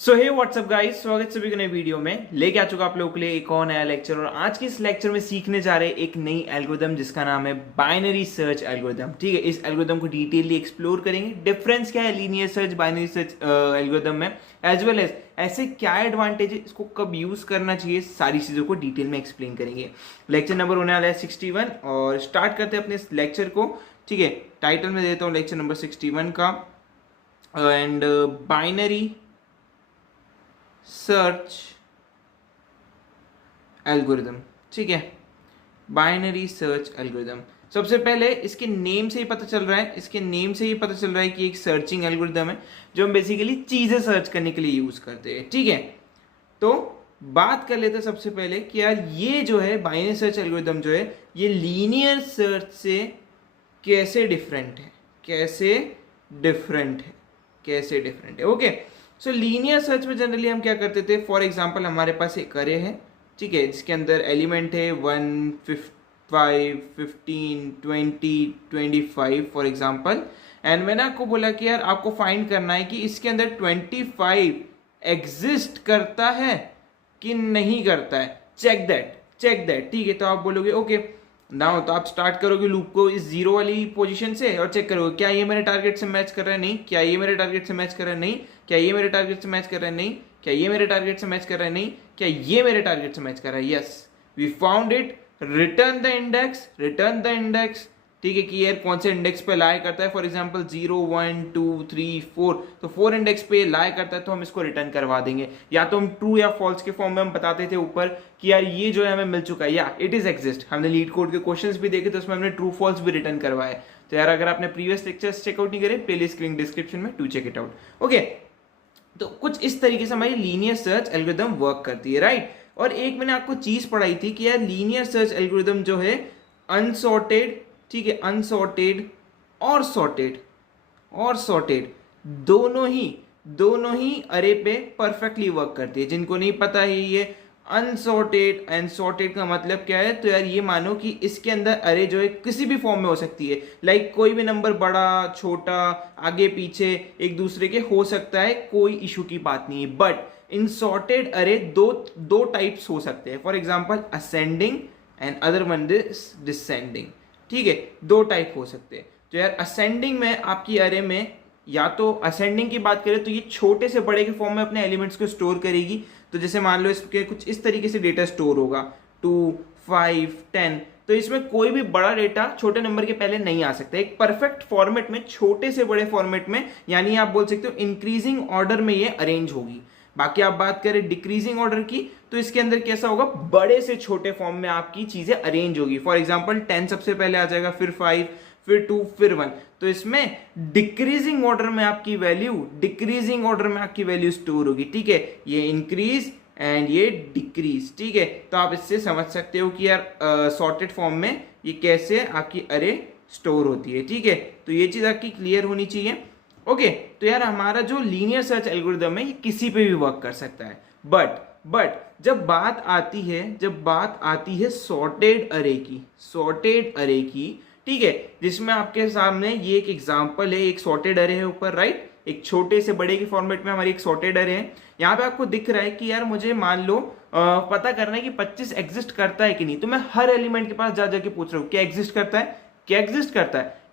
सो हे WhatsApp guys, स्वागत सभी को नई वीडियो में। लेके आ चुका आप लोगों के लिए एक और नया लेक्चर। और आज के इस लेक्चर में सीखने जा रहे हैं एक नई एल्गोरिथम जिसका नाम है बाइनरी सर्च एल्गोरिथम। ठीक है, इस एल्गोरिथम को डिटेलली एक्सप्लोर करेंगे। डिफरेंस क्या है linear search binary search algorithm में, एज वेल एज ऐसे क्या एडवांटेज है, इसको कब यूज करना चाहिए, सारी चीजों को डिटेल में एक्सप्लेन करेंगे। लेक्चर नंबर होने वाला है 61 और स्टार्ट करते हैं अपने इस लेक्चर को। ठीक है, टाइटल में देता हूँ लेक्चर नंबर 61 का, एंड बाइनरी सर्च एल्गोरिदम। ठीक है, बाइनरी सर्च एल्गोरिदम। सबसे पहले इसके नेम से ही पता चल रहा है, इसके नेम से ही पता चल रहा है कि एक सर्चिंग एल्गोरिदम है जो हम बेसिकली चीजें सर्च करने के लिए यूज करते हैं। ठीक है, तो बात कर लेते हैं सबसे पहले कि यार ये जो है बाइनरी सर्च एल्गोरिदम जो है ये लीनियर सर्च से कैसे डिफरेंट है, कैसे डिफरेंट है, कैसे डिफरेंट है। ओके, सो लीनियर सर्च में जनरली हम क्या करते थे, फॉर एग्जांपल हमारे पास एक अरे है, ठीक है, जिसके अंदर एलिमेंट है 1, 5, 15, 20, 25 फॉर एग्जांपल। एंड मैंने आपको बोला कि यार आपको फाइंड करना है कि इसके अंदर 25 एग्जिस्ट करता है कि नहीं करता है। Check that. ठीक है, तो आप बोलोगे ओके नाउ, तो आप स्टार्ट करोगे लूप को इस जीरो वाली पोजीशन से और चेक करोगे क्या ये मेरे टारगेट से मैच कर रहा है, नहीं, क्या ये मेरे टारगेट से मैच कर रहा है, नहीं, क्या ये मेरे टारगेट से मैच कर रहा है, नहीं, क्या ये मेरे टारगेट से मैच कर रहा है, नहीं, क्या ये मेरे टारगेट से मैच कर रहा है। Yes, we found it, return the index. ठीक है, कि यार कौन से इंडेक्स पे लाई करता है, फॉर एग्जांपल 0, 1, 2, 3, 4, तो 4 इंडेक्स पे लाई करता है तो हम इसको रिटर्न करवा देंगे। या तो हम ट्रू या फॉल्स के फॉर्म में हम बताते थे ऊपर कि यार ये जो है हमें मिल चुका है, या इट इज एग्जिस्ट। हमने लीड कोड के क्वेश्चंस भी देखे तो उसमें हमने ट्रू फॉल्स भी रिटर्न करवाए। तो यार अगर आपने प्रीवियस लेक्चर्स चेकआउट नहीं करे, प्लेलिस्ट लिंक डिस्क्रिप्शन में, to check it out. Okay, तो कुछ इस तरीके से हमारी लीनियर सर्च एल्गोरिथम वर्क करती है, राइट। और एक मैंने आपको चीज पढ़ाई थी कि यार लीनियर सर्च एल्गोरिथम जो है अनसॉर्टेड, ठीक है, अनसॉर्टेड और सॉर्टेड दोनों ही अरे पे परफेक्टली वर्क करती है। जिनको नहीं पता है ये अनसॉर्टेड एंड सॉर्टेड का मतलब क्या है, तो यार ये मानो कि इसके अंदर अरे जो है किसी भी फॉर्म में हो सकती है। लाइक कोई भी नंबर बड़ा छोटा आगे पीछे एक दूसरे के हो सकता है, कोई इशू की बात नहीं है। बट इन सॉर्टेड अरे दो टाइप्स हो सकते हैं, for example ascending and other one descending. ठीक है, दो टाइप हो सकते हैं। तो यार असेंडिंग में आपकी अरे में, या तो असेंडिंग की बात करें तो ये छोटे से बड़े के फॉर्म में अपने एलिमेंट्स को स्टोर करेगी। तो जैसे मान लो इसके कुछ इस तरीके से डेटा स्टोर होगा 2, 5, 10, तो इसमें कोई भी बड़ा डेटा छोटे नंबर के पहले नहीं आ सकता। एक परफेक्ट फॉर्मेट में, छोटे से बड़े फॉर्मेट में, यानी आप बोल सकते हो इंक्रीजिंग ऑर्डर में ये अरेंज होगी। बाकी आप बात करें डिक्रीजिंग ऑर्डर की, तो इसके अंदर कैसा होगा, बड़े से छोटे फॉर्म में आपकी चीजें अरेंज होगी। फॉर एग्जांपल 10 सबसे पहले आ जाएगा, फिर 5, फिर 2, फिर 1। तो इसमें डिक्रीजिंग ऑर्डर में आपकी वैल्यू स्टोर होगी। ठीक है, ये इंक्रीज एंड ये डिक्रीज। ठीक है, तो आप इससे समझ सकते हो कि यार सॉर्टेड फॉर्म में ये कैसे आपकी अरे स्टोर होती है। ठीक है, तो ये चीज आपकी क्लियर होनी चाहिए। ओके, तो यार हमारा जो लीनियर सर्च एल्गोरिथम है ये किसी पे भी वर्क कर सकता है। बट जब बात आती है सॉर्टेड अरे की, ठीक है, जिसमें आपके सामने ये एक एग्जांपल है, एक सॉर्टेड अरे है ऊपर, राइट। एक छोटे से बड़े के फॉर्मेट में हमारी एक सॉर्टेड अरे है। यहाँ पे आपको दिख रहा है कि यार मुझे मान लो पता करना है कि 25 एग्जिस्ट करता है कि नहीं। तो मैं हर एलिमेंट के पास जा जाके पूछ रहा हूँ क्या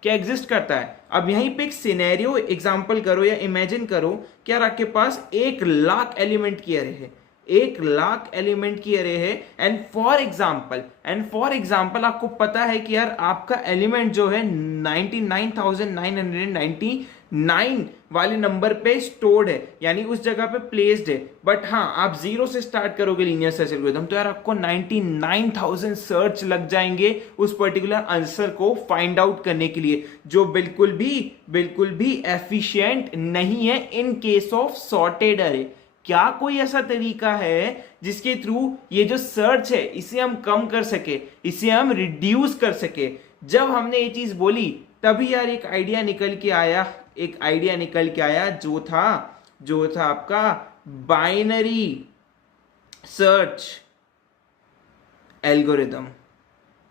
एग्जिस्ट करता है। अब यहीं पे एक सिनेरियो एग्जांपल करो या इमेजिन करो कि यार आपके पास 1,00,000 एलिमेंट की अरे है, 1,00,000 एलिमेंट की अरे है। एंड फॉर एग्जांपल आपको पता है कि यार आपका एलिमेंट जो है 99,999 वाले नंबर पे स्टोर्ड है, यानी उस जगह पे प्लेस्ड है। बट हाँ, आप 0 से स्टार्ट करोगे लीनियर सर्च एल्गोरिथम, तो यार आपको 99,000 सर्च लग जाएंगे उस पर्टिकुलर आंसर को फाइंड आउट करने के लिए, जो बिल्कुल भी एफिशिएंट नहीं है इन केस ऑफ सॉर्टेड अरे। क्या कोई ऐसा तरीका है जिसके थ्रू ये जो सर्च है इसे हम कम कर सके, इसे हम रिड्यूस कर सके? जब हमने ये चीज बोली तभी यार एक आइडिया निकल के आया जो था आपका binary search algorithm,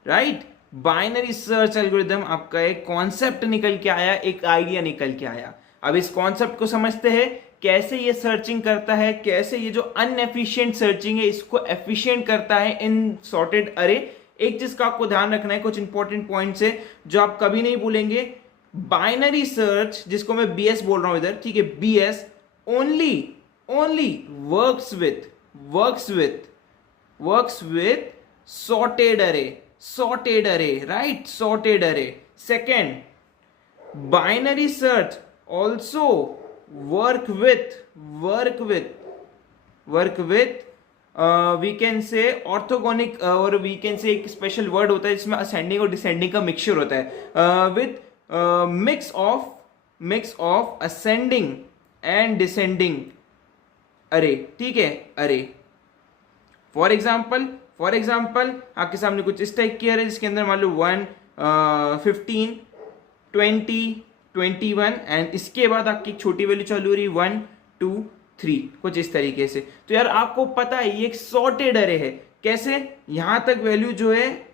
right. Binary search algorithm आपका एक कॉन्सेप्ट निकल के आया, एक आइडिया निकल के आया। अब इस कॉन्सेप्ट को समझते हैं कैसे ये सर्चिंग करता है, कैसे ये जो अनएफिशिएंट सर्चिंग है इसको एफिशिएंट करता है इन सॉर्टेड अरे। एक चीज का आपको ध्यान रखना है, कुछ इंपॉर्टेंट पॉइंट्स है जो आप कभी नहीं भूलेंगे। बाइनरी सर्च, जिसको मैं बीएस बोल रहा हूं इधर, ठीक है, BS only works with sorted array, right? Sorted array. Second, binary search also work with we can say orthogonic, और we can say एक स्पेशल वर्ड होता है जिसमें असेंडिंग और डिसेंडिंग का मिक्सचर होता है, with mix of ascending and descending array, ठीक है, array। फॉर एग्जाम्पल आपके सामने कुछ इस टाइप की है जिसके अंदर मान लो 1, 15, 20, 21 एंड इसके बाद आपकी छोटी वैल्यू चालू हो रही 1, 2, 3, कुछ इस तरीके से। तो यार आपको पता है ये एक सॉर्टेड अरे है। कैसे? यहां तक वैल्यू जो है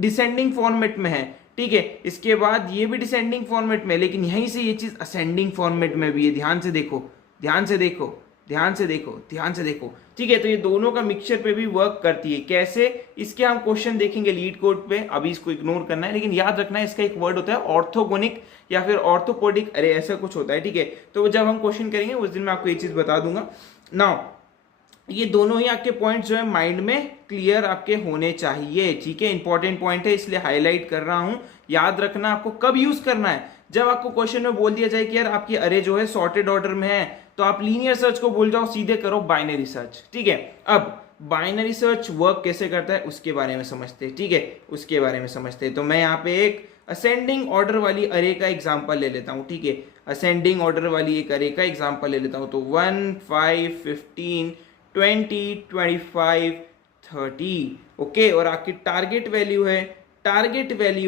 डिसेंडिंग फॉर्मेट में है, ठीक है, इसके बाद ये भी डिसेंडिंग फॉर्मेट में, लेकिन यहीं से ये चीज असेंडिंग फॉर्मेट में भी है। ध्यान से देखो, ठीक है। तो ये दोनों का मिक्सचर पे भी वर्क करती है। कैसे? इसके हम क्वेश्चन देखेंगे लीड कोड पे, अभी इसको इग्नोर करना है, लेकिन याद रखना है इसका एक वर्ड होता है ऑर्थोगोनिक या फिर ऑर्थोपोडिक अरे, ऐसा कुछ होता है, ठीक है। तो जब हम क्वेश्चन करेंगे उस दिन मैं आपको ये चीज बता दूंगा। नाउ ये दोनों ही आपके पॉइंट जो है माइंड में क्लियर आपके होने चाहिए, ठीक है। इंपॉर्टेंट पॉइंट है इसलिए हाईलाइट कर रहा हूं। याद रखना आपको कब यूज करना है, जब आपको क्वेश्चन में बोल दिया जाए कि यार आपकी अरे जो है सॉर्टेड ऑर्डर में है, तो आप लीनियर सर्च को भूल जाओ, सीधे करो बाइनरी सर्च, ठीक है। अब बाइनरी सर्च वर्क कैसे करता है उसके बारे में समझते हैं, ठीक है, उसके बारे में समझते हैं। तो मैं यहाँ पे एक असेंडिंग ऑर्डर वाली अरे का एग्जांपल ले लेता हूँ, ठीक है, असेंडिंग ऑर्डर वाली एक अरे का एग्जांपल ले लेता हूँ। तो 1, 5, 15, 20, 25, 30, ओके। और आपकी टारगेट वैल्यू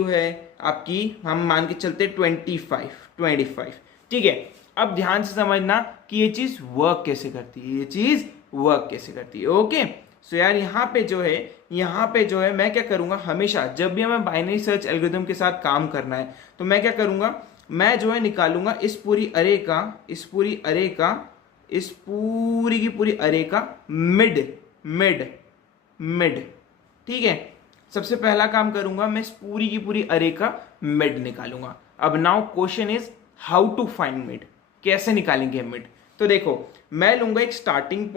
है आपकी, हम मान के चलते 25, ठीक है। अब ध्यान से समझना कि ये चीज वर्क कैसे करती है, ओके। सो यार यहाँ पे जो है मैं क्या करूंगा, हमेशा जब भी हमें बाइनरी सर्च एल्गोरिथम के साथ काम करना है तो मैं क्या करूंगा, मैं जो है निकालूंगा इस पूरी की पूरी अरे का मिड, ठीक है। सबसे पहला काम करूंगा मैं इस पूरी की पूरी अरे का मिड निकालूंगा। अब now question is how to find mid, कैसे निकालेंगे मिड। तो देखो मैं लूंगा एक स्टार्टिंग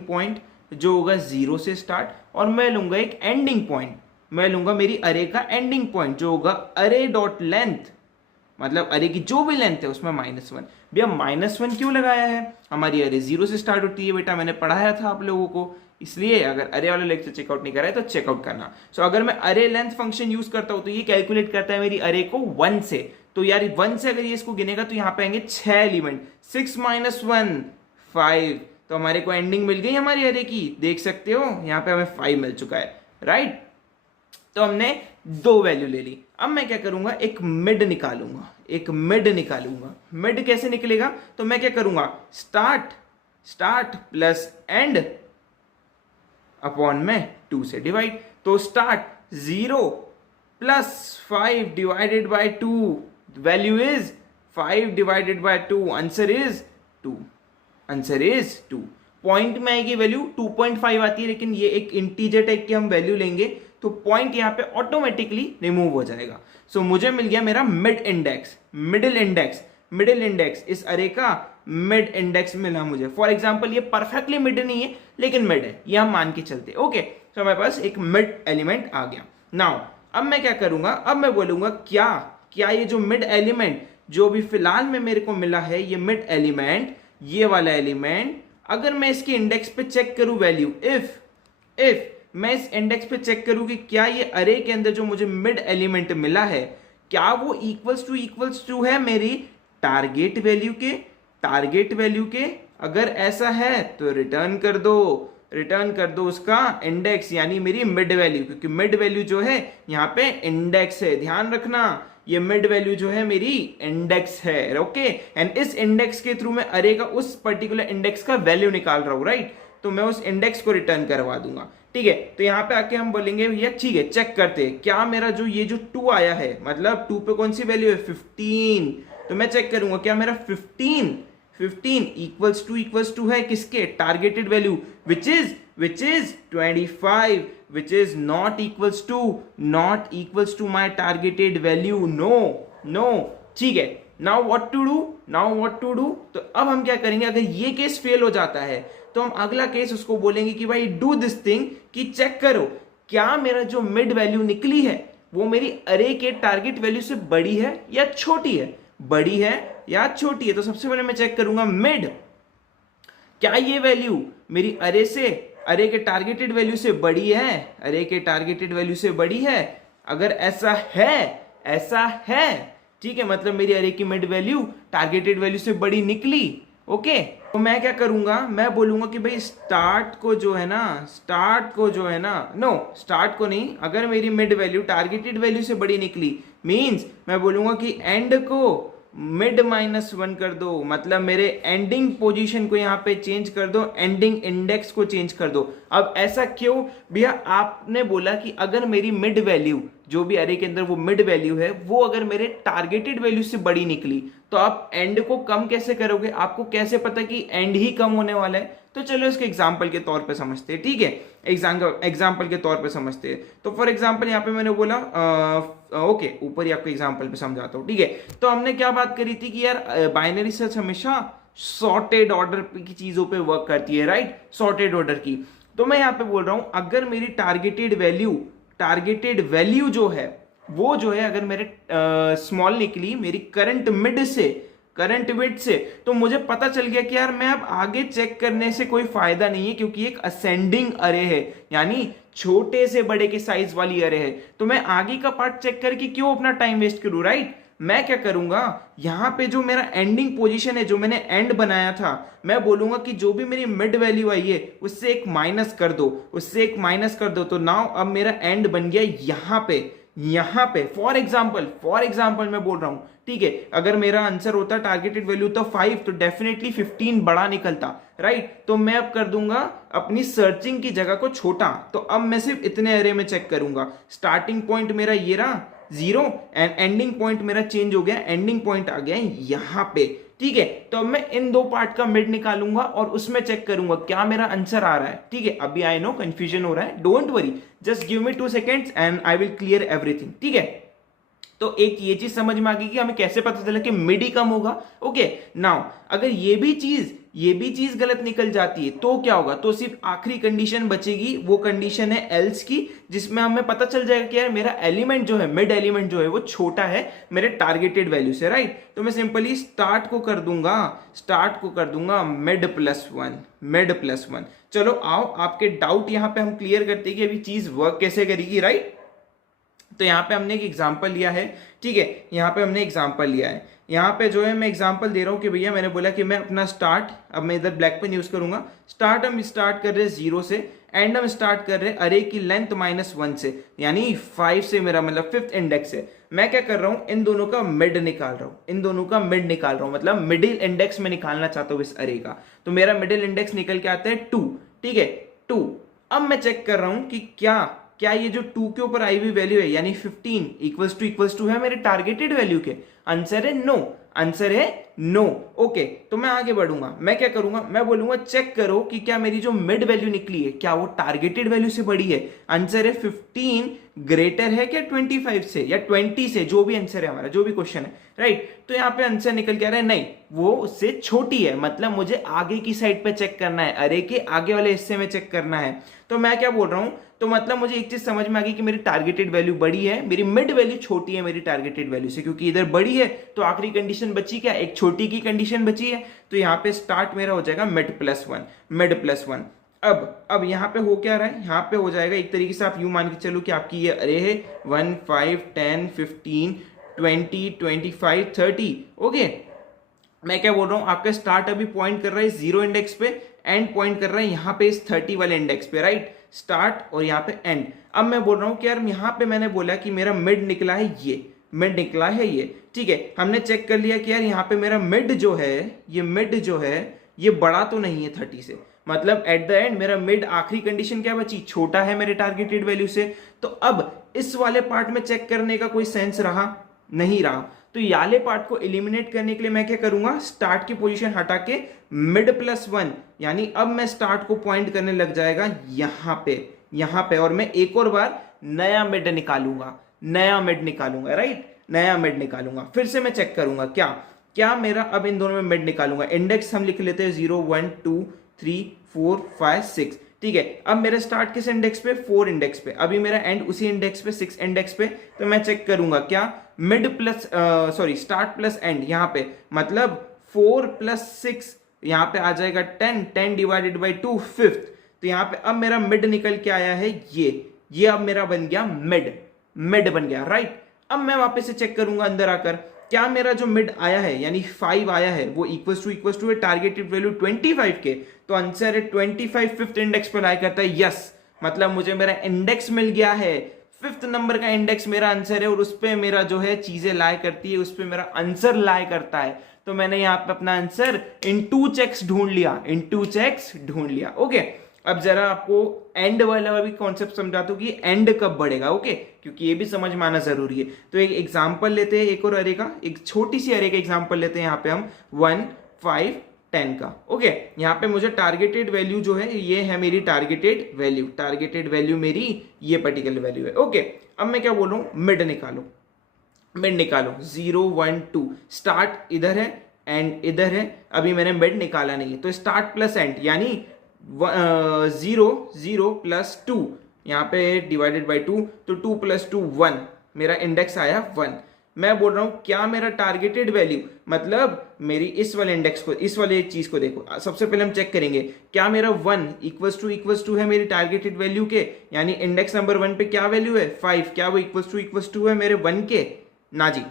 पॉइंट जो होगा 0 से स्टार्ट, और मैं लूंगा एक एंडिंग पॉइंट, मैं लूंगा मेरी अरे का एंडिंग पॉइंट जो होगा अरे डॉट लेंथ, मतलब अरे की जो भी लेंथ है उसमें -1। भैया -1 क्यों लगाया है, हमारी अरे 0 से स्टार्ट होती है बेटा, मैंने पढ़ाया था आप लोगों को, इसलिए अगर अरे वाले लेक्चर चेकआउट नहीं करा है तो चेकआउट करना। सो अगर मैं अरे लेंथ फंक्शन यूज करता हूं तो ये कैलकुलेट करता है मेरी अरे को 1 से, तो यार 1 से अगर ये इसको गिनेगा तो यहाँ पे आएंगे 6 एलिमेंट, 6 - 1 5, तो हमारे को एंडिंग मिल गई हमारी अरे की, देख सकते हो यहाँ पे हमें 5 मिल चुका है, राइट। तो हमने 2 वैल्यू ले ली। अब मैं क्या करूंगा, एक मिड निकालूंगा। मिड कैसे निकलेगा, तो मैं क्या करूंगा, स्टार्ट प्लस एंड अपॉन में 2 से डिवाइड। तो start 0 plus 5 divided by 2, value is 5 divided by 2, answer is 2। Point में आएगी वैल्यू 2.5 आती है, लेकिन ये एक इंटीजर टाइप की हम वैल्यू लेंगे तो पॉइंट यहाँ पे ऑटोमेटिकली रिमूव हो जाएगा। सो मुझे मिल गया मेरा मिडिल इंडेक्स, इस अरे का मिड इंडेक्स मिला मुझे। फॉर एग्जांपल ये परफेक्टली मिड नहीं है लेकिन मिड है, ये हम मान के चलते, ओके। तो हमारे पास एक मिड एलिमेंट आ गया। नाउ अब मैं क्या करूंगा, अब मैं बोलूंगा क्या ये जो मिड एलिमेंट जो भी फिलहाल में मेरे को मिला है, ये मिड एलिमेंट, ये वाला एलिमेंट, अगर मैं इसके इंडेक्स पे चेक करूं वैल्यू, इफ मैं इस इंडेक्स पे चेक करूं कि क्या ये अरे के अंदर जो मुझे मिड एलिमेंट मिला है, क्या वो इक्वल्स टू है मेरी टारगेट वैल्यू के। अगर ऐसा है तो रिटर्न कर दो उसका इंडेक्स, यानी मेरी मिड वैल्यू, क्योंकि मिड वैल्यू जो है यहाँ पे इंडेक्स है, ध्यान रखना, ये मिड वैल्यू जो है मेरी इंडेक्स है, ओके। एंड इस इंडेक्स के थ्रू मैं अरे का उस पर्टिकुलर इंडेक्स का वैल्यू निकाल रहा हूं, राइट। तो मैं उस इंडेक्स को रिटर्न करवा दूंगा, ठीक है। तो यहाँ पे आके हम बोलेंगे भैया ठीक है, चेक करते हैं क्या मेरा जो ये जो 2 आया है, मतलब 2 पे कौन सी वैल्यू है, 15। तो मैं चेक करूंगा क्या मेरा 15 15 इक्वल्स टू है किसके, targeted value which is 25, which is not equals to my targeted value, no. ठीक है, नाउ व्हाट टू डू, तो अब हम क्या करेंगे, अगर ये केस फेल हो जाता है तो हम अगला केस उसको बोलेंगे कि भाई डू दिस थिंग, कि चेक करो क्या मेरा जो मिड वैल्यू निकली है वो मेरी अरे के टारगेट वैल्यू से बड़ी है या छोटी है, बड़ी है या छोटी है। तो सबसे पहले मैं चेक करूंगा मिड, क्या ये वैल्यू मेरी अरे के टारगेटेड वैल्यू से बड़ी है, अरे के टारगेटेड वैल्यू से बड़ी है। अगर ऐसा है ठीक है, मतलब मेरी अरे की मिड वैल्यू टारगेटेड वैल्यू से बड़ी निकली। ओके, तो मैं क्या करूंगा, मैं बोलूंगा कि भाई स्टार्ट को जो है ना स्टार्ट को नहीं, अगर मेरी मिड वैल्यू टारगेटेड वैल्यू से बड़ी निकली मींस मैं बोलूंगा कि एंड को मिड -1 कर दो, मतलब मेरे एंडिंग पोजीशन को यहाँ पे चेंज कर दो, एंडिंग इंडेक्स को चेंज कर दो। अब ऐसा क्यों भैया, आपने बोला कि अगर मेरी मिड वैल्यू जो भी अरे के अंदर वो मिड वैल्यू है वो अगर मेरे टारगेटेड वैल्यू से बड़ी निकली तो आप एंड को कम कैसे करोगे, आपको कैसे पता कि एंड ही कम होने वाला है। तो चलो इसके एग्जाम्पल के तौर पे समझते हैं, ठीक है, एग्जाम्पल के तौर पे समझते हैं। तो फॉर एग्जाम्पल यहाँ पे मैंने बोला ओके, ऊपर ही आपको एग्जाम्पल पे समझाता हूँ, ठीक है। तो हमने क्या बात करी थी कि यार बाइनरी सर्च हमेशा सॉर्टेड ऑर्डर की चीजों पे वर्क करती है, राइट, सॉर्टेड ऑर्डर की। तो मैं यहाँ पे बोल रहा हूँ अगर मेरी टारगेटेड वैल्यू जो है वो जो है अगर मेरे स्मॉल निकली मेरी करंट मिड से, तो मुझे पता चल गया कि यार मैं अब आगे चेक करने से कोई फायदा नहीं है, क्योंकि एक असेंडिंग अरे है, यानी छोटे से बड़े के साइज वाली अरे है। तो मैं आगे का पार्ट चेक करके क्यों अपना टाइम वेस्ट करूं, राइट। मैं क्या करूंगा, यहां पे जो मेरा एंडिंग पोजीशन है, जो मैंने एंड बनाया था, मैं बोलूंगा कि जो भी मेरी मिड वैल्यू आई है उससे एक माइनस कर दो, तो नाउ अब मेरा एंड बन गया यहां पे फॉर एग्जाम्पल मैं बोल रहा हूं, ठीक है। अगर मेरा आंसर होता टारगेटेड वैल्यू तो 5, तो डेफिनेटली 15 बड़ा निकलता, राइट। तो मैं अब कर दूंगा अपनी सर्चिंग की जगह को छोटा, तो अब मैं सिर्फ इतने एरे में चेक करूंगा। स्टार्टिंग पॉइंट मेरा ये रहा 0 एंड एंडिंग पॉइंट मेरा चेंज हो गया, एंडिंग पॉइंट आ गया यहां पे, ठीक है। तो अब मैं इन दो पार्ट का मिड निकालूंगा और उसमें चेक करूंगा क्या मेरा आंसर आ रहा है, ठीक है। अभी आई नो कंफ्यूजन हो रहा है, don't worry, just give me 2 seconds and I will clear everything, ठीक है। तो एक ये चीज समझ में आ गई कि हमें कैसे पता चला कि मिड ही कम होगा। ओके, नाउ अगर ये भी चीज गलत निकल जाती है तो क्या होगा, तो सिर्फ आखिरी कंडीशन बचेगी, वो कंडीशन है एल्स की, जिसमें हमें पता चल जाएगा कि यार मेरा एलिमेंट जो है, मिड एलिमेंट जो है वो छोटा है मेरे टारगेटेड वैल्यू से, राइट। तो मैं सिंपली स्टार्ट को कर दूंगा मिड प्लस वन। चलो आओ आपके डाउट यहां पे हम क्लियर करते हैं कि अभी चीज वर्क कैसे करेगी, राइट। तो यहाँ पे हमने एक एग्जांपल लिया है, ठीक है, यहाँ पे हमने एग्जांपल लिया है। यहाँ पे जो है मैं एग्जांपल दे रहा हूँ कि भैया मैंने बोला कि मैं अपना स्टार्ट, अब मैं इधर ब्लैक पेन यूज करूंगा, स्टार्ट हम स्टार्ट कर रहे हैं 0 से, एंड हम स्टार्ट कर रहे हैं अरे की लेंथ -1 से, यानी 5 से मेरा मतलब 5th इंडेक्स है। मैं क्या कर रहा हूँ, इन दोनों का मिड निकाल रहा हूँ, मतलब मिडिल इंडेक्स में निकालना चाहता हूँ इस अरे का। तो मेरा मिडिल इंडेक्स निकल के आता है 2, ठीक है 2। अब मैं चेक कर रहा हूँ कि क्या ये जो 2 के ऊपर आई हुई वैल्यू है यानी 15 इक्वल्स टू है मेरे टारगेटेड वैल्यू के, आंसर है नो। ओके, तो मैं आगे बढ़ूंगा, मैं क्या करूंगा, मैं बोलूंगा चेक करो कि क्या मेरी जो मिड वैल्यू निकली है क्या वो टारगेटेड वैल्यू से बड़ी है। आंसर है 15 ग्रेटर है क्या 25 से या 20 से, जो भी आंसर है हमारा, जो भी क्वेश्चन है, राइट। तो यहाँ पे आंसर निकल के आ रहा है नहीं, वो उससे छोटी है, मतलब मुझे आगे की साइड पे चेक करना है, अरे के आगे वाले हिस्से में चेक करना है। तो मैं क्या बोल रहा हूं, तो मतलब मुझे एक चीज समझ में आ गई कि मेरी टारगेटेड वैल्यू बड़ी है, मेरी मिड वैल्यू छोटी है मेरी टारगेटेड वैल्यू से, क्योंकि इधर बड़ी है तो आखिरी कंडीशन बची क्या, एक छोटी की कंडीशन बची है। तो यहाँ पे स्टार्ट मेरा हो जाएगा मिड प्लस वन। अब यहाँ पे हो क्या रहा है, यहाँ पे हो जाएगा एक तरीके से आप यूं मान के चलो कि आपकी ये अरे है 1 5 10 15 20 25 30। ओके, मैं क्या बोल रहा हूँ, आपका स्टार्ट अभी पॉइंट कर रहा है 0 इंडेक्स पे, एंड पॉइंट कर रहा है यहाँ पे इस 30 वाले इंडेक्स पे, राइट, स्टार्ट और यहाँ पे एंड। अब मैं बोल रहा हूँ कि यार यहाँ पे मैंने बोला कि मेरा मिड निकला है ये, ठीक है। हमने चेक कर लिया कि यार यहाँ पे मेरा मिड जो है ये बड़ा तो नहीं है 30 से, मतलब एट द एंड मेरा मिड आखिरी कंडीशन क्या बची, छोटा है मेरे टारगेटेड वैल्यू से। तो अब इस वाले पार्ट में चेक करने का कोई सेंस नहीं रहा। तो ये वाले पार्ट को एलिमिनेट करने के लिए मैं क्या करूंगा, स्टार्ट की पोजीशन हटा के मिड प्लस 1, यानी अब मैं स्टार्ट को पॉइंट करने लग जाएगा यहाँ पे, और मैं एक और बार नया मिड निकालूंगा, राइट, नया मिड निकालूंगा। फिर से मैं चेक करूंगा क्या मेरा, अब इन दोनों में मिड निकालूंगा। इंडेक्स हम लिख लेते हैं 0 1 2 3 4 5 6, ठीक है। अब मेरा स्टार्ट किस इंडेक्स पे, 4 इंडेक्स पे, अभी मेरा एंड उसी इंडेक्स पे 6 इंडेक्स पे। तो मैं चेक करूंगा क्या mid plus start plus and, यहाँ पे मतलब 4 प्लस 6 यहाँ पे आ जाएगा 10 डिवाइडेड बाई 2 फिफ्थ। तो यहाँ पे अब मेरा मिड निकल के आया है ये अब मेरा बन गया मिड बन गया, राइट। अब मैं वापस से चेक करूंगा अंदर आकर, क्या मेरा जो मिड आया है यानी 5 आया है वो इक्वल टू है टारगेटेड वैल्यू 25 के। तो आंसर है 25 फिफ्थ इंडेक्स पे लाई करता है, यस, मतलब मुझे मेरा इंडेक्स मिल गया है, 5th नंबर का इंडेक्स मेरा आंसर है, और उस पे मेरा जो है चीजें लाई करती है, उस पे मेरा आंसर लाई करता है। तो मैंने यहाँ पे अपना आंसर इन 2 चेक्स ढूंढ लिया, ओके। अब जरा आपको एंड वाला भी कॉन्सेप्ट समझाता हूं कि एंड कब बढ़ेगा, ओके, क्योंकि ये भी समझ में आना जरूरी है। तो एक एग्जांपल लेते हैं, एक और अरे का, एक छोटी सी अरे का एग्जांपल लेते हैं यहाँ पे हम 1 5 10 का, ओके। यहाँ पे मुझे टारगेटेड वैल्यू जो है ये है मेरी टारगेटेड वैल्यू मेरी ये पर्टिकुलर वैल्यू है, ओके। अब मैं क्या बोल रहा हूँ, मिड निकालो 0 1 2, स्टार्ट इधर है एंड इधर है, अभी मैंने मिड निकाला नहीं है। तो स्टार्ट प्लस एंड यानी 0 प्लस 2 यहाँ पे डिवाइडेड बाई 2, तो 2 प्लस 2 1, मेरा इंडेक्स आया 1। मैं बोल रहा हूं क्या मेरा टारगेटेड वैल्यू, मतलब मेरी इस वाले इंडेक्स को, इस वाले चीज को देखो, सबसे पहले हम चेक करेंगे क्या मेरा 1 इक्वल्स टू है मेरी टारगेटेड वैल्यू के, यानी इंडेक्स नंबर 1 पे क्या वैल्यू है 5, क्या वो इक्वल्स टू है मेरे 1 के, ना जी,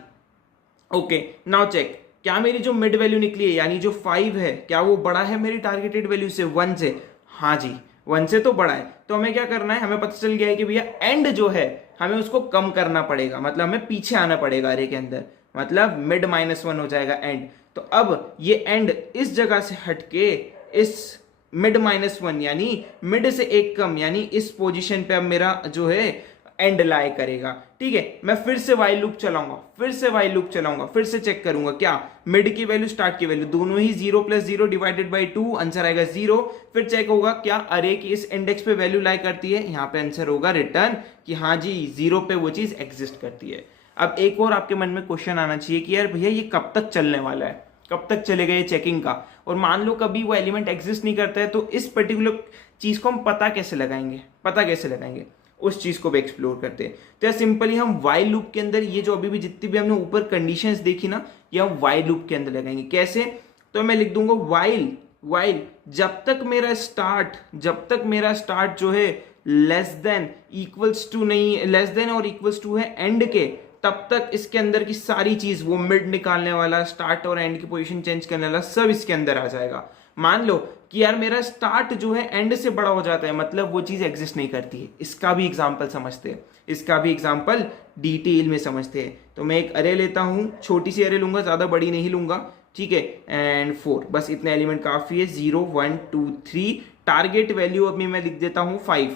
ओके। नाउ चेक क्या मेरी जो मिड वैल्यू निकली है यानी जो 5 है, क्या वो बड़ा है मेरी टारगेटेड वैल्यू से 1 से, हाँ जी 1 से तो बड़ा है। तो हमें क्या करना है, हमें पता चल गया है कि भैया एंड जो है हमें उसको कम करना पड़ेगा, मतलब हमें पीछे आना पड़ेगा अरे के अंदर, मतलब मिड -1 हो जाएगा एंड। तो अब ये एंड इस जगह से हटके इस मिड -1 यानी मिड से एक कम, यानी इस पोजीशन पे अब मेरा जो है एंड लाई करेगा, ठीक है। मैं फिर से वाइल लूप चलाऊंगा, फिर से चेक करूंगा क्या मिड की वैल्यू स्टार्ट की वैल्यू दोनों ही 0 प्लस 0 डिवाइडेड बाई 2, आंसर आएगा 0। फिर चेक होगा क्या अरे की इस इंडेक्स पे वैल्यू लाई करती है, यहाँ पे आंसर होगा रिटर्न कि हाँ जी 0 पे वो चीज एग्जिस्ट करती है। अब एक और आपके मन में क्वेश्चन आना चाहिए कि यार भैया ये कब तक चलने वाला है, कब तक चलेगा ये चेकिंग का, और मान लो कभी वो एलिमेंट एग्जिस्ट नहीं करता है, तो इस पर्टिकुलर चीज को हम पता कैसे लगाएंगे, उस चीज को भी एक्सप्लोर करते हैं। तो यार सिंपली हम वाइल लूप के अंदर ये जो अभी भी जितनी भी हमने ऊपर कंडीशंस देखी ना, ये हम वाइल लूप के अंदर लगाएंगे। कैसे, तो मैं लिख दूंगा वाइल जब तक मेरा स्टार्ट जो है लेस देन और इक्वल्स टू है एंड के, तब तक इसके अंदर की सारी चीज, वो मिड निकालने वाला, स्टार्ट और एंड की पोजीशन चेंज करने वाला, सब इसके अंदर आ जाएगा। मान लो कि यार मेरा स्टार्ट जो है एंड से बड़ा हो जाता है, मतलब वो चीज एग्जिस्ट नहीं करती है। इसका भी एग्जांपल समझते हैं, इसका भी एग्जांपल डिटेल में समझते हैं। तो मैं एक अरे लेता हूं, छोटी सी अरे लूंगा, ज्यादा बड़ी नहीं लूंगा, ठीक है, एंड 4, बस इतने एलिमेंट काफी है। 0 1 2 3, टारगेट वैल्यू अभी मैं लिख देता हूं 5,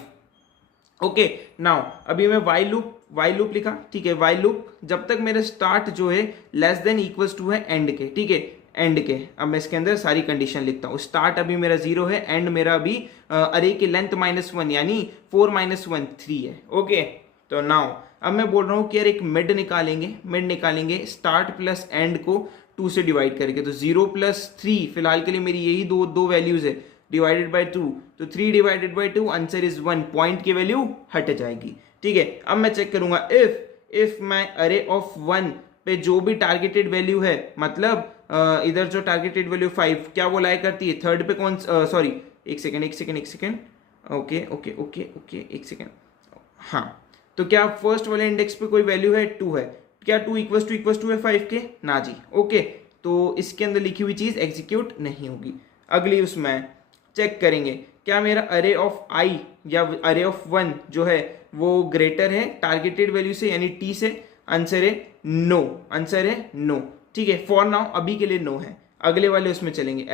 ओके। नाउ अभी मैं वाइल लूप लिखा, ठीक है। वाइल लूप जब तक मेरा स्टार्ट जो है लेस देन इक्वल्स टू है एंड के, ठीक है, एंड के। अब मैं इसके अंदर सारी कंडीशन लिखता हूँ। स्टार्ट अभी मेरा 0 है, एंड मेरा अभी अरे की लेंथ -1 यानी 4 -1 3 है, ओके। तो नाउ अब मैं बोल रहा हूँ कि यार एक मिड निकालेंगे स्टार्ट प्लस एंड को 2 से डिवाइड करके। तो 0 प्लस 3, फिलहाल के लिए मेरी यही दो वैल्यूज है, डिवाइडेड बाई 2, तो 3 divided by 2, answer is 1, point की वैल्यू हट जाएगी, ठीक है। अब मैं चेक करूंगा इफ माई अरे ऑफ 1 पे जो भी टारगेटेड वैल्यू है, मतलब इधर जो टारगेटेड वैल्यू 5, क्या वो लाई करती है थर्ड पे, कौन सॉरी एक सेकेंड, ओके, एक सेकेंड, हाँ। तो क्या फर्स्ट वाले इंडेक्स पे कोई वैल्यू है, 2 है, क्या 2 इक्वल्स टू है 5 के, ना जी, ओके। तो इसके अंदर लिखी हुई चीज एग्जीक्यूट नहीं होगी। अगली उसमें चेक करेंगे क्या मेरा अरे ऑफ आई या अरे ऑफ 1 जो है वो ग्रेटर है टारगेटेड वैल्यू से यानी टी से, आंसर है नो, ठीक है। फॉर नाउ अभी के लिए नो है। अगले वाले उसमें चलेंगे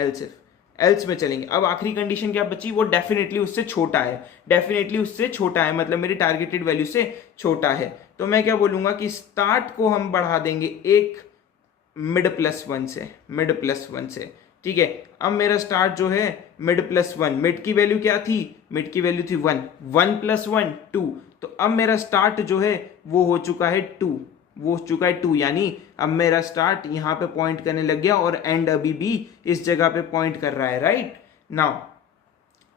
एल्स में चलेंगे। अब आखिरी कंडीशन क्या बची, वो डेफिनेटली उससे छोटा है, मतलब मेरी टारगेटेड वैल्यू से छोटा है। तो मैं क्या बोलूंगा कि स्टार्ट को हम बढ़ा देंगे 1 मिड+1 से, मिड+1 से, ठीक है। अब मेरा स्टार्ट जो है मिड+1, मिड की वैल्यू क्या थी, मिड की वैल्यू थी 1, 1+1 2, तो अब मेरा स्टार्ट जो है वो हो चुका है 2, वो हो चुका है 2, यानी अब मेरा स्टार्ट यहाँ पे पॉइंट करने लग गया और एंड अभी भी इस जगह पे पॉइंट कर रहा है, राइट। नाउ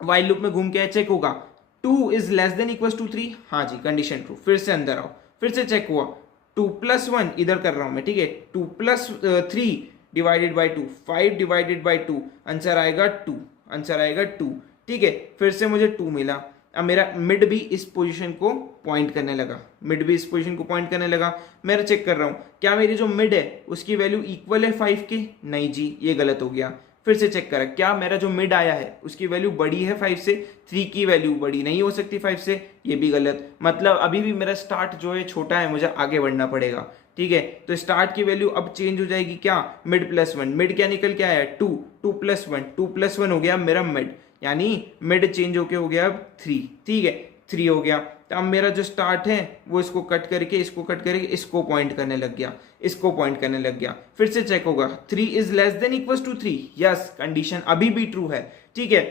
वाइल लूप में घूम के चेक होगा 2 is less than equal to 3, हाँ जी कंडीशन ट्रू। फिर से अंदर आओ, फिर से चेक हुआ 2+1 इधर कर रहा हूं मैं, ठीक है, 2+3 divided by 2, 5 divided by 2, answer आएगा 2, आंसर आएगा 2, ठीक है। फिर से मुझे 2 मिला। अब मेरा मिड भी इस पोजीशन को पॉइंट करने लगा, मिड भी इस पोजीशन को पॉइंट करने लगा। मैं चेक कर रहा हूं क्या मेरी जो मिड है उसकी वैल्यू इक्वल है 5 के, नहीं जी ये गलत हो गया। फिर से चेक करा क्या मेरा जो मिड आया है उसकी वैल्यू बड़ी है 5 से, 3 की वैल्यू बड़ी नहीं हो सकती 5 से, ये भी गलत। मतलब अभी भी मेरा स्टार्ट जो है छोटा है, मुझे आगे बढ़ना पड़ेगा, ठीक है। तो स्टार्ट की वैल्यू अब चेंज हो जाएगी क्या, मिड+1, मिड क्या निकल के आया 2, 2+1, 2+1 हो गया मेरा मिड, यानी मिड चेंज होके हो गया अब 3, ठीक है 3 हो गया। तो अब मेरा जो स्टार्ट है वो इसको कट करके, इसको कट करके इसको पॉइंट करने लग गया, इसको पॉइंट करने लग गया। फिर से चेक होगा 3 is less than equal to 3, yes condition अभी भी ट्रू है, ठीक है।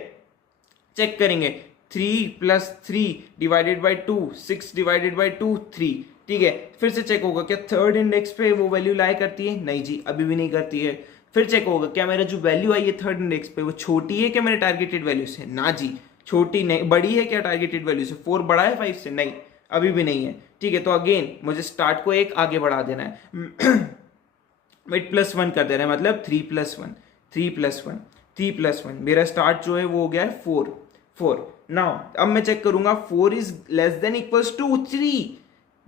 चेक करेंगे 3+3 डिवाइडेड बाई 2, 6 डिवाइडेड बाई 2 3, ठीक है। फिर से चेक होगा क्या थर्ड इंडेक्स पे वो वैल्यू लाई करती है, नहीं जी अभी भी नहीं करती है। फिर चेक होगा क्या मेरा जो वैल्यू आई है थर्ड इंडेक्स पे वो छोटी है क्या मेरे टारगेटेड वैल्यू से, ना जी छोटी नहीं, बड़ी है क्या टारगेटेड वैल्यू से, 4 बड़ा है 5 से, नहीं अभी भी नहीं है, ठीक है। तो अगेन मुझे स्टार्ट को एक आगे बढ़ा देना है, मिड+1 कर देना है, मतलब 3+1, 3+1, 3+1, मेरा स्टार्ट जो है वो हो गया है 4। नाउ अब मैं चेक करूंगा 4 is less than equals to 3,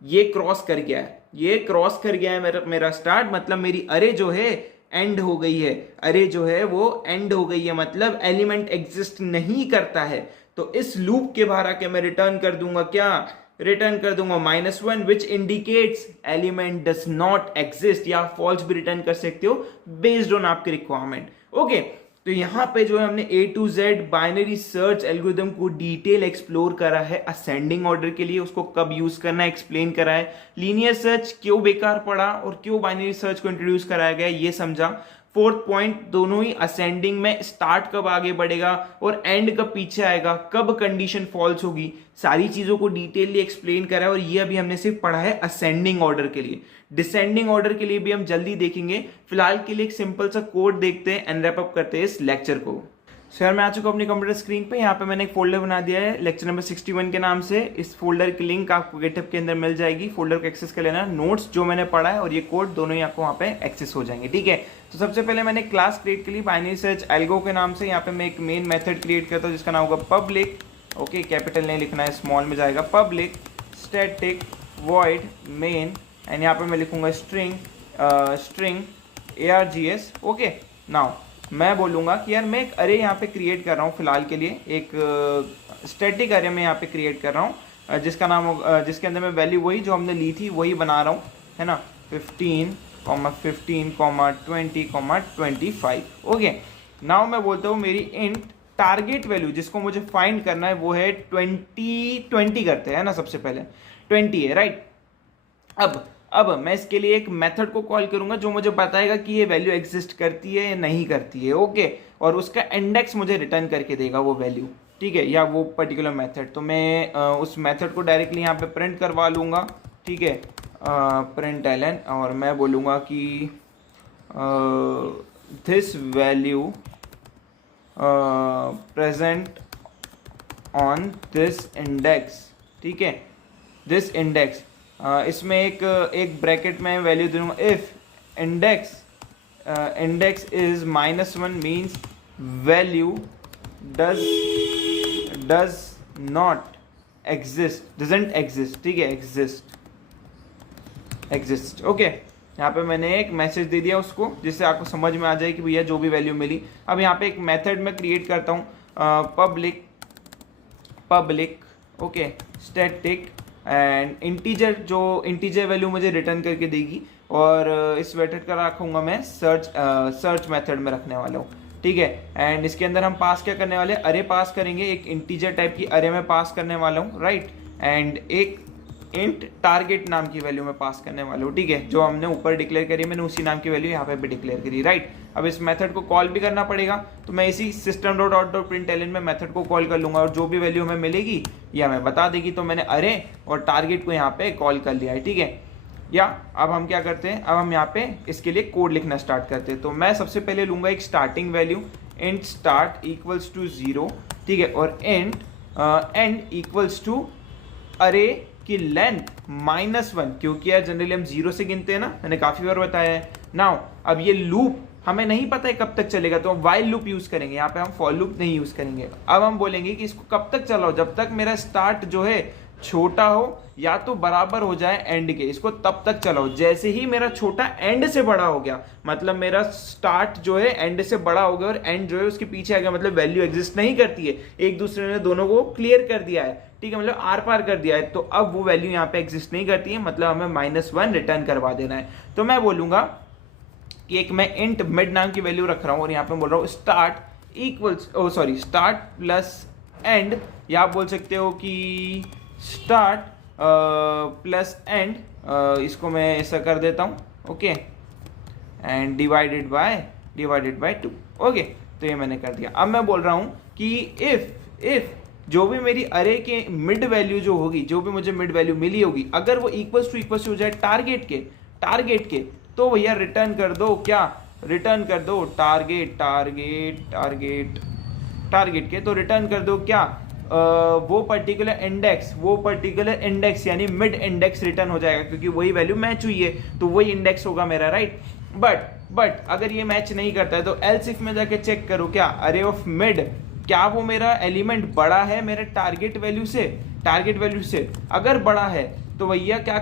ये क्रॉस कर गया है, ये क्रॉस कर गया है मेरा स्टार्ट, मतलब मेरी अरे जो है एंड हो गई है, अरे जो है वो एंड हो गई है, मतलब एलिमेंट एग्जिस्ट नहीं करता है। तो इस लूप के बाहर आके मैं रिटर्न कर दूंगा क्या, रिटर्न कर दूंगा -1 which indicates element does not exist, या फॉल्स भी रिटर्न कर सकते हो बेस्ड ऑन आपके रिक्वायरमेंट, ओके। तो यहाँ पे जो है हमने A to Z binary search algorithm को डिटेल एक्सप्लोर करा है असेंडिंग ऑर्डर के लिए, उसको कब यूज करना है एक्सप्लेन करा है, लीनियर सर्च क्यों बेकार पड़ा और क्यों बाइनरी सर्च को इंट्रोड्यूस कराया गया ये समझा। फोर्थ पॉइंट दोनों ही असेंडिंग में स्टार्ट कब आगे बढ़ेगा और एंड कब पीछे आएगा, कब कंडीशन फॉल्स होगी, सारी चीजों को डिटेलली एक्सप्लेन करा है। और ये अभी हमने सिर्फ पढ़ा है असेंडिंग ऑर्डर के लिए, डिसेंडिंग ऑर्डर के लिए भी हम जल्दी देखेंगे। फिलहाल के लिए एक सिंपल सा कोड देखते हैं एंड रैप अप करते हैं इस लेक्चर को। सर मैं आ चुका हूं अपनी कंप्यूटर स्क्रीन पे, यहाँ पे मैंने एक फोल्डर बना दिया है लेक्चर नंबर 61 के नाम से। इस फोल्डर की लिंक आपको गिटहब के अंदर मिल जाएगी, फोल्डर को एक्सेस कर लेना, नोट्स जो मैंने पढ़ा है और ये कोड दोनों ही आपको वहाँ पे एक्सेस हो जाएंगे, ठीक है। तो सबसे पहले मैंने क्लास क्रिएट के लिए बाइनरी सर्च एल्गो के नाम से यहाँ पे मैं एक मेन मेथड क्रिएट करता हूँ जिसका नाम होगा पब्लिक, ओके कैपिटल नहीं लिखना है स्मॉल में जाएगा, public static void main, and यहाँ पे मैं लिखूंगा स्ट्रिंग args, ओके। नाउ मैं बोलूँगा कि यार मैं एक अरे यहाँ पे क्रिएट कर रहा हूँ फिलहाल के लिए, एक स्टैटिक अरे में यहाँ पे क्रिएट कर रहा हूँ जिसका नाम होगा, जिसके अंदर मैं वैल्यू वही जो हमने ली थी वही बना रहा हूँ, है ना, 15, 20, 25, ओके। नाउ मैं बोलता हूँ मेरी इंट टारगेट वैल्यू जिसको मुझे फाइंड करना है वो है 20 करते हैं ना, सबसे पहले 20 है, राइट। अब मैं इसके लिए एक मेथड को कॉल करूंगा जो मुझे बताएगा कि ये वैल्यू एग्जिस्ट करती है या नहीं करती है, ओके। और उसका इंडेक्स मुझे रिटर्न करके देगा वो वैल्यू, ठीक है, या वो पर्टिकुलर मेथड। तो मैं उस मेथड को डायरेक्टली यहाँ पे प्रिंट करवा लूँगा, ठीक है, प्रिंट एलन, और मैं बोलूँगा कि this value present on this index, ठीक है, दिस इंडेक्स। इसमें एक ब्रैकेट में वैल्यू दूंगा, if index is -1 means value does not exist, doesn't exist, ठीक है, एग्जिस्ट, ओके। यहाँ पे मैंने एक मैसेज दे दिया उसको जिससे आपको समझ में आ जाए कि भैया जो भी वैल्यू मिली। अब यहाँ पे एक मेथड में क्रिएट करता हूँ public, okay, static and integer value मुझे रिटर्न करके देगी, और इस मेथड का रखूंगा मैं सर्च मेथड में रखने वाला हूँ, ठीक है। एंड इसके अंदर हम पास क्या करने वाले हैं, अरे पास करेंगे, एक इंटीजर टाइप की अरे में पास करने वाला हूँ, राइट। एंड एक इंट टारगेट नाम की वैल्यू मैं पास करने वाला हूँ, ठीक है, जो हमने ऊपर डिक्लेयर करी मैंने उसी नाम की वैल्यू यहाँ पे भी डिक्लेयर करी, राइट। अब इस मेथड को कॉल भी करना पड़ेगा, तो मैं इसी system dot out dot println में मेथड को कॉल कर लूंगा और जो भी वैल्यू हमें मिलेगी या हमें बता देगी। तो मैंने अरे और टारगेट को यहाँ पे कॉल कर लिया है, ठीक है। या अब हम क्या करते हैं, अब हम यहाँ पे इसके लिए कोड लिखना स्टार्ट करते हैं। तो मैं सबसे पहले लूंगा एक starting value int start equals to 0, ठीक है, और इंट एंड इक्वल्स टू अरे की लेंथ -1, क्योंकि यार जनरली हम 0 से गिनते हैं ना, मैंने काफी बार बताया है। नाउ अब ये लूप हमें नहीं पता है कब तक चलेगा, तो हम वाइल लूप यूज करेंगे, यहाँ पे हम फॉर लूप नहीं यूज करेंगे। अब हम बोलेंगे कि इसको कब तक चलाओ, जब तक मेरा स्टार्ट जो है छोटा हो या तो बराबर हो जाए एंड के, इसको तब तक चलाओ। जैसे ही मेरा छोटा एंड से बड़ा हो गया, मतलब मेरा स्टार्ट जो है एंड से बड़ा हो गया और एंड जो है उसके पीछे आ गया, मतलब वैल्यू एग्जिस्ट नहीं करती है, एक दूसरे ने दोनों को क्लियर कर दिया है, ठीक है, मतलब आर पार कर दिया है, तो अब वो वैल्यू यहाँ पे एग्जिस्ट नहीं करती है, मतलब हमें -1 रिटर्न करवा देना है। तो मैं बोलूंगा कि एक मैं इंट मिड नाम की वैल्यू रख रहा हूँ और यहाँ पे बोल रहा हूँ start equals start plus and, या आप बोल सकते हो कि स्टार्ट प्लस एंड, इसको मैं ऐसा कर देता हूँ, okay, and divided by 2, okay. तो ये मैंने कर दिया। अब मैं बोल रहा हूँ कि इफ जो भी मेरी अरे के मिड वैल्यू जो होगी, जो भी मुझे मिड वैल्यू मिली होगी, अगर वो इक्वल्स टू हो जाए टारगेट के, तो भैया रिटर्न कर दो, क्या रिटर्न कर दो टारगेट के, तो रिटर्न कर दो क्या वो पर्टिकुलर इंडेक्स यानी मिड इंडेक्स रिटर्न हो जाएगा, क्योंकि वही वैल्यू मैच हुई है तो वही इंडेक्स होगा मेरा, राइट। बट अगर ये मैच नहीं करता है तो एल्स इफ में जाके चेक करो क्या अरे ऑफ मिड, क्या वो मेरा एलिमेंट बड़ा है मेरे टारगेट वैल्यू से, अगर बड़ा है तो भैया क्या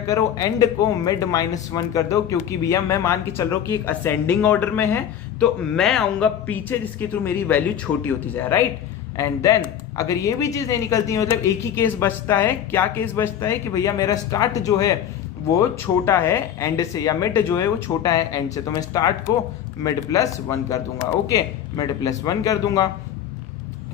करो एंड को मिड -1 कर दो, क्योंकि भैया मैं मान के चल रहा हूँ कि एक असेंडिंग ऑर्डर में है, तो मैं आऊंगा पीछे जिसके थ्रू मेरी वैल्यू छोटी होती जाए, राइट। एंड देन अगर ये भी चीज नहीं निकलती है, मतलब एक ही केस बचता है, क्या केस बचता है कि भैया मेरा स्टार्ट जो है वो छोटा है एंड से, या मिड जो है वो छोटा है एंड से, तो मैं स्टार्ट को मिड +1 कर दूंगा, ओके, मिड +1 कर दूंगा।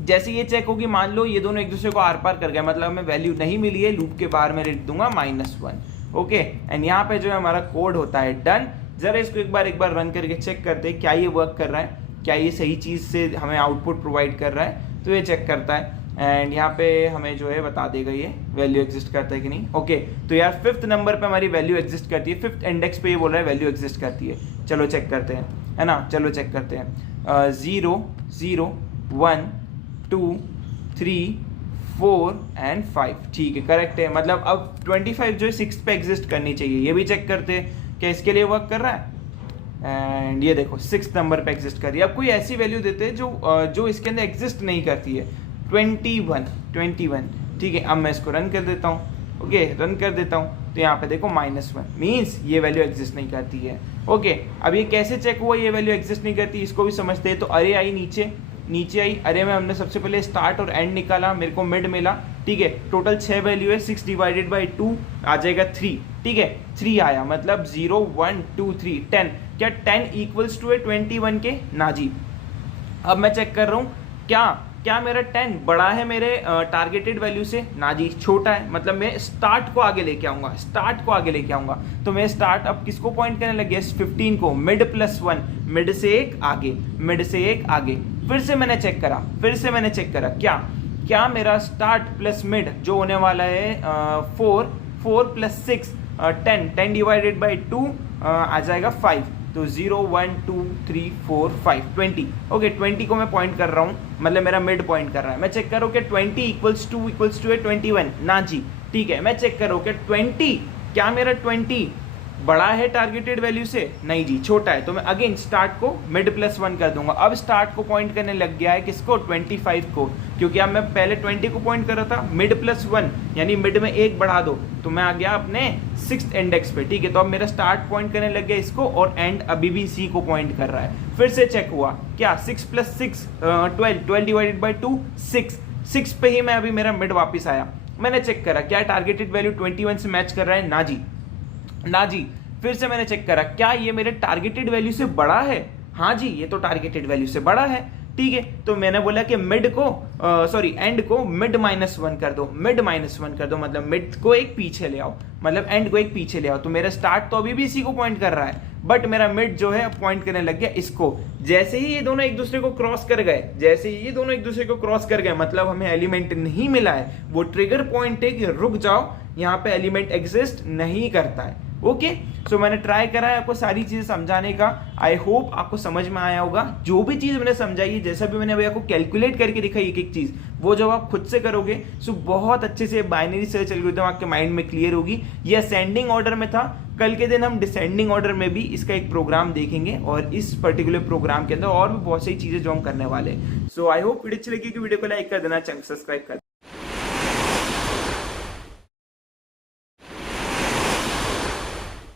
जैसे ये चेक होगी, मान लो ये दोनों एक दूसरे को आर पार कर गए, मतलब हमें वैल्यू नहीं मिली है, लूप के बाहर में लिख दूंगा -1, ओके। एंड यहाँ पे जो है हमारा कोड होता है डन। जरा इसको एक बार रन करके चेक करते हैं क्या ये वर्क कर रहा है, क्या ये सही चीज से हमें आउटपुट प्रोवाइड कर रहा है, तो ये चेक करता है एंड यहाँ पे हमें जो है बता देगा ये वैल्यू एग्जिस्ट करता है कि नहीं, ओके। तो यार 5th नंबर पे हमारी वैल्यू एग्जिस्ट करती है, 5th इंडेक्स पे ये बोल रहा है वैल्यू एग्जिस्ट करती है। चलो चेक करते हैं, है ना, चलो चेक करते हैं। 0 0 1 2 3 4 एंड 5, ठीक है, करेक्ट है। मतलब अब 25 जो है 6 पे एग्जिस्ट करनी चाहिए, ये भी चेक करते हैं क्या इसके लिए वर्क कर रहा है। एंड ये देखो 6 नंबर पे एग्जिस्ट कर रही है। अब कोई ऐसी वैल्यू देते हैं जो इसके अंदर एग्जिस्ट नहीं करती है, 21, ठीक है। अब मैं इसको रन कर देता हूँ, ओके, रन कर देता हूँ, तो यहाँ पे देखो -1 मीन्स ये वैल्यू एग्जिस्ट नहीं करती है, ओके। अब ये कैसे चेक हुआ ये वैल्यू एग्जिस्ट नहीं करती, इसको भी समझते हैं। तो अरे आई नीचे आई, अरे में हमने सबसे पहले स्टार्ट और एंड निकाला, मेरे को मिड मिला, ठीक है। टोटल 6 वैल्यू है, 6 डिवाइडेड बाई 2 आ जाएगा 3, ठीक है, 3 आया, मतलब 0 1 2 3 10, क्या 10 इक्वल्स टू है 21 के, ना जी। अब मैं चेक कर रहा हूँ क्या मेरा 10 बड़ा है मेरे टारगेटेड वैल्यू से, ना जी, छोटा है, मतलब मैं स्टार्ट को आगे लेके आऊंगा, तो मैं स्टार्ट अब किसको पॉइंट करने लग गया, 15 को, मिड +1, मिड से एक आगे। फिर से मैंने चेक करा क्या मेरा स्टार्ट प्लस मिड जो होने वाला है 4 + 6 10 डिवाइडेड बाई 2 आ जाएगा 5, तो 0 1 2 3 4 5 20, ओके। 20 को मैं पॉइंट कर रहा हूँ, मतलब मेरा मिड पॉइंट कर रहा है। मैं चेक करो कि 20 इक्वल्स टू है 21, ना जी, ठीक है। मैं चेक करो कि 20 क्या मेरा 20 बड़ा है टारगेटेड वैल्यू से, नहीं जी, छोटा है, तो मैं अगेन स्टार्ट को मिड +1 कर दूंगा। अब स्टार्ट को पॉइंट करने लग गया है किसको, 25 को, क्योंकि अब मैं पहले 20 को पॉइंट कर रहा था, मिड +1 यानी मिड में 1 बढ़ा दो, तो मैं आ गया अपने 6th इंडेक्स पे, ठीक है। तो अब मेरा स्टार्ट पॉइंट करने लग गया इसको और एंड अभी भी सी को पॉइंट कर रहा है। फिर से चेक हुआ क्या, 6 + 6 12 डिवाइडेड बाई 2 6 पे ही मैं अभी मेरा मिड वापस आया। मैंने चेक करा क्या टारगेटेड वैल्यू 21 से मैच कर रहा है, ना जी। फिर से मैंने चेक करा क्या ये मेरे टारगेटेड वैल्यू से बड़ा है, हाँ जी, ये तो टारगेटेड वैल्यू से बड़ा है। ठीक है। तो मैंने बोला कि मिड को एंड को मिड -1 कर दो, मिड -1 कर दो, मतलब मिड को एक पीछे ले आओ, मतलब एंड को एक पीछे ले आओ। तो मेरा स्टार्ट तो अभी भी इसी को पॉइंट कर रहा है, बट मेरा मिड जो है पॉइंट करने लग गया इसको। जैसे ही ये दोनों एक दूसरे को क्रॉस कर गए, जैसे ही ये दोनों एक दूसरे को क्रॉस कर गए, मतलब हमें एलिमेंट नहीं मिला है, वो ट्रिगर पॉइंट है कि रुक जाओ, यहाँ पे एलिमेंट एग्जिस्ट नहीं करता है। ओके, सो मैंने ट्राई करा है आपको सारी चीजें समझाने का। आई होप आपको समझ में आया होगा। जो भी चीज मैंने समझाई है, जैसा भी मैंने अभी आपको कैलकुलेट करके दिखाई एक एक चीज, वो जब आप खुद से करोगे सो बहुत अच्छे से बाइनरी सर्च एल्गोरिथम आपके माइंड में क्लियर होगी। ये असेंडिंग ऑर्डर में था, कल के दिन हम डिसेंडिंग ऑर्डर में भी इसका एक प्रोग्राम देखेंगे, और इस पर्टिकुलर प्रोग्राम के अंदर और भी बहुत सारी चीजें जो हम करने वाले हैं। सो आई होप वीडियो अच्छी लगी कि वीडियो को लाइक कर देना, चैनल सब्सक्राइब कर